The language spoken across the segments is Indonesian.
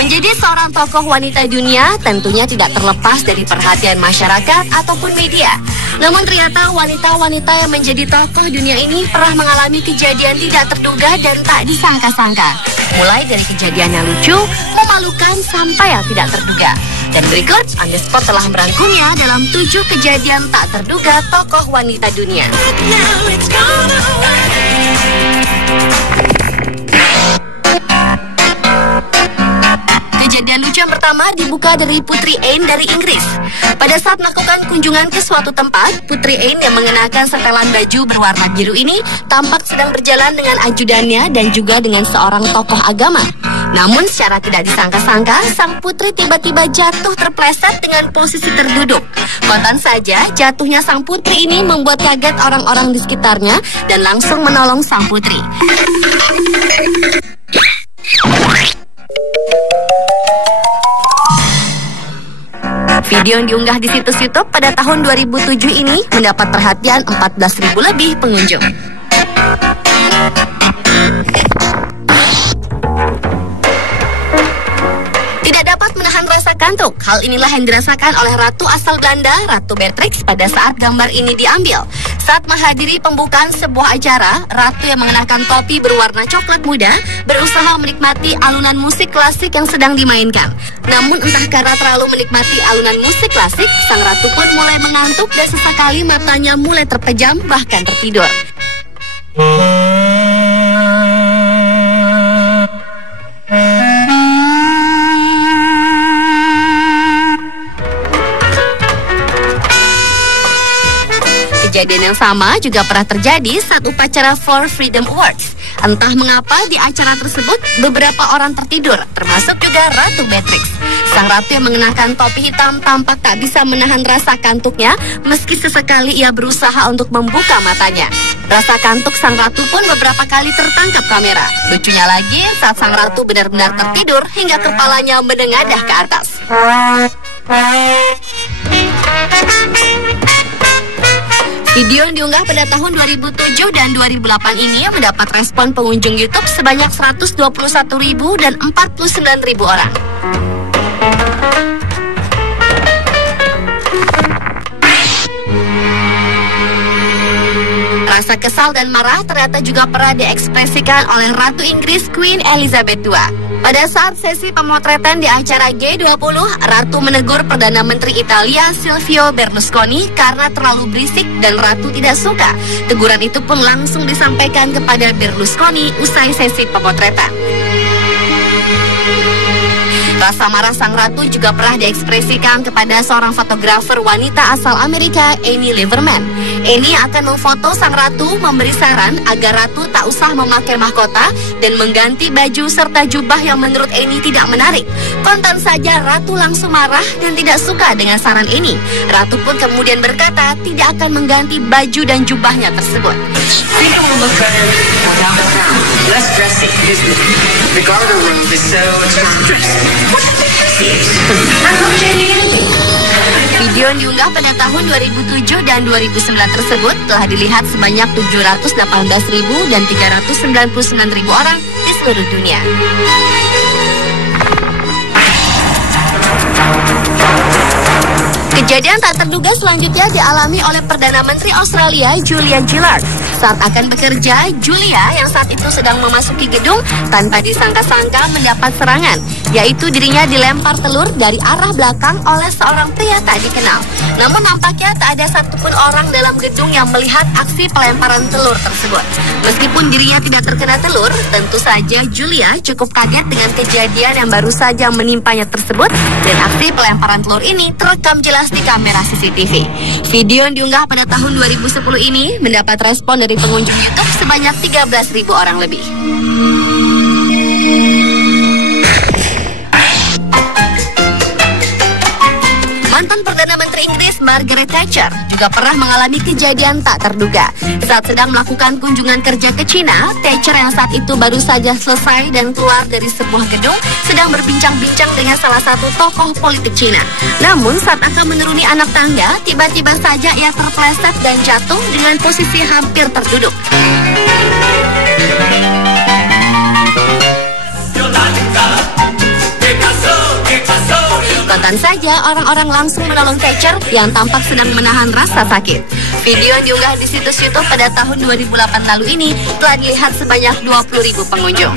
Menjadi seorang tokoh wanita dunia tentunya tidak terlepas dari perhatian masyarakat ataupun media. Namun ternyata wanita-wanita yang menjadi tokoh dunia ini pernah mengalami kejadian tidak terduga dan tak disangka-sangka. Mulai dari kejadian yang lucu, memalukan, sampai yang tidak terduga. Dan berikut, On The Spot telah merangkumnya dalam 7 kejadian tak terduga tokoh wanita dunia. Kejadian lucu yang pertama dibuka dari Putri Anne dari Inggris. Pada saat melakukan kunjungan ke suatu tempat, Putri Anne yang mengenakan setelan baju berwarna biru ini tampak sedang berjalan dengan ajudannya dan juga dengan seorang tokoh agama. Namun secara tidak disangka-sangka, sang putri tiba-tiba jatuh terpleset dengan posisi terduduk. Kontan saja, jatuhnya sang putri ini membuat kaget orang-orang di sekitarnya dan langsung menolong sang putri. Video yang diunggah di situs YouTube pada tahun 2007 ini mendapat perhatian 14.000 lebih pengunjung. Tidak dapat menahan rasa kantuk. Hal inilah yang dirasakan oleh ratu asal Belanda, Ratu Beatrix, pada saat gambar ini diambil. Saat menghadiri pembukaan sebuah acara, ratu yang mengenakan topi berwarna coklat muda berusaha menikmati alunan musik klasik yang sedang dimainkan. Namun entah karena terlalu menikmati alunan musik klasik, sang ratu pun mulai mengantuk dan sesekali matanya mulai terpejam bahkan tertidur. Kejadian yang sama juga pernah terjadi saat upacara For Freedom Awards. Entah mengapa di acara tersebut beberapa orang tertidur, termasuk juga Ratu Beatrix. Sang ratu yang mengenakan topi hitam tampak tak bisa menahan rasa kantuknya meski sesekali ia berusaha untuk membuka matanya. Rasa kantuk sang ratu pun beberapa kali tertangkap kamera. Lucunya lagi saat sang ratu benar-benar tertidur hingga kepalanya menengadah ke atas. Video yang diunggah pada tahun 2007 dan 2008 ini mendapat respon pengunjung YouTube sebanyak 121.000 dan 49.000 orang. Rasa kesal dan marah ternyata juga pernah diekspresikan oleh Ratu Inggris Queen Elizabeth II. Pada saat sesi pemotretan di acara G20, Ratu menegur Perdana Menteri Italia Silvio Berlusconi karena terlalu berisik dan Ratu tidak suka. Teguran itu pun langsung disampaikan kepada Berlusconi usai sesi pemotretan. Rasa marah sang ratu juga pernah diekspresikan kepada seorang fotografer wanita asal Amerika, Annie Liverman. Annie akan memfoto sang ratu, memberi saran agar ratu tak usah memakai mahkota dan mengganti baju serta jubah yang menurut Annie tidak menarik. Kontan saja ratu langsung marah dan tidak suka dengan saran ini. Ratu pun kemudian berkata tidak akan mengganti baju dan jubahnya tersebut. Video yang diunggah pada tahun 2007 dan 2009 tersebut telah dilihat sebanyak 718.000 dan 399.000 orang di seluruh dunia. Kejadian tak terduga selanjutnya dialami oleh Perdana Menteri Australia Julia Gillard. Saat akan bekerja, Julia yang saat itu sedang memasuki gedung tanpa disangka-sangka mendapat serangan, yaitu dirinya dilempar telur dari arah belakang oleh seorang pria tak dikenal. Namun nampaknya tak ada satupun orang dalam gedung yang melihat aksi pelemparan telur tersebut. Meskipun dirinya tidak terkena telur, tentu saja Julia cukup kaget dengan kejadian yang baru saja menimpanya tersebut, dan aksi pelemparan telur ini terekam jelas di kamera CCTV. Video yang diunggah pada tahun 2010 ini mendapat respon dari pengunjung YouTube sebanyak 13.000 orang lebih. Mantan Perdana Menteri Inggris Margaret Thatcher juga pernah mengalami kejadian tak terduga. Saat sedang melakukan kunjungan kerja ke Cina, Thatcher yang saat itu baru saja selesai dan keluar dari sebuah gedung sedang berbincang-bincang dengan salah satu tokoh politik Cina. Namun saat akan menuruni anak tangga, tiba-tiba saja ia terpeleset dan jatuh dengan posisi hampir terduduk. Spontan saja orang-orang langsung menolong Thatcher yang tampak sedang menahan rasa sakit. Video yang diunggah di situs YouTube pada tahun 2008 lalu ini telah dilihat sebanyak 20.000 pengunjung.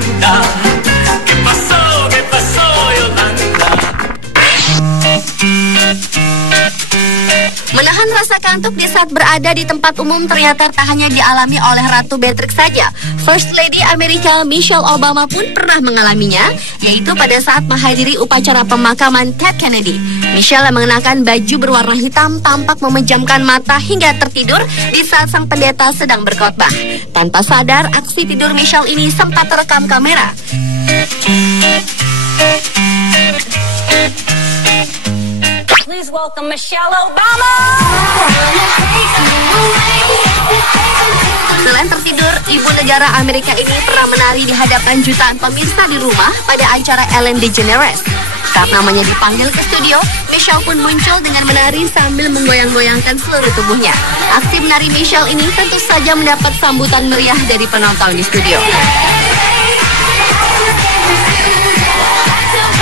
Menahan rasa kantuk di saat berada di tempat umum ternyata tak hanya dialami oleh Ratu Beatrix saja. First Lady Amerika Michelle Obama pun pernah mengalaminya, yaitu pada saat menghadiri upacara pemakaman Ted Kennedy. Michelle yang mengenakan baju berwarna hitam tampak memejamkan mata hingga tertidur di saat sang pendeta sedang berkhotbah. Tanpa sadar, aksi tidur Michelle ini sempat terekam kamera. Please welcome Michelle Obama. Selain tertidur, ibu negara Amerika ini pernah menari di hadapan jutaan pemirsa di rumah pada acara Ellen DeGeneres. Saat namanya dipanggil ke studio, Michelle pun muncul dengan menari sambil menggoyang-goyangkan seluruh tubuhnya. Aksi menari Michelle ini tentu saja mendapat sambutan meriah dari penonton di studio.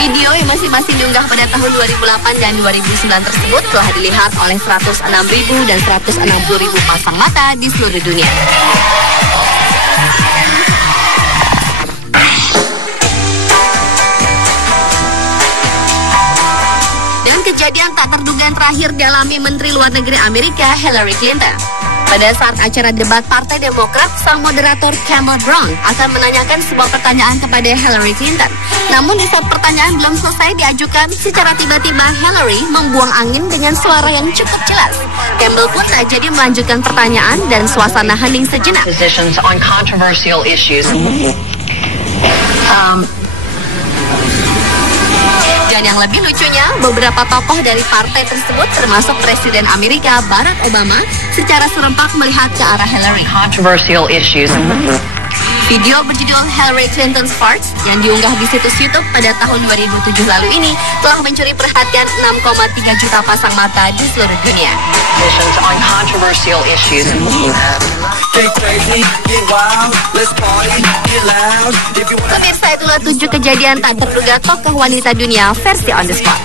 Video yang masing-masing diunggah pada tahun 2008 dan 2009 tersebut telah dilihat oleh 106.000 dan 160.000 pasang mata di seluruh dunia. Dan kejadian tak terduga yang terakhir dialami Menteri Luar Negeri Amerika Hillary Clinton. Pada saat acara debat Partai Demokrat, sang moderator Campbell Brown akan menanyakan sebuah pertanyaan kepada Hillary Clinton. Namun di saat pertanyaan belum selesai diajukan, secara tiba-tiba Hillary membuang angin dengan suara yang cukup jelas. Campbell pun tak jadi melanjutkan pertanyaan dan suasana hening sejenak. Positions on controversial issues. Dan yang lebih lucunya, beberapa tokoh dari partai tersebut termasuk Presiden Amerika Barack Obama secara serempak melihat ke arah Hillary. Controversial issues. Video berjudul Hillary Clinton's Farts yang diunggah di situs YouTube pada tahun 2007 lalu ini telah mencuri perhatian 6,3 juta pasang mata di seluruh dunia. Positions on controversial issues. Pemirsa, itulah 7 kejadian tak terduga tokoh wanita dunia versi On The Spot.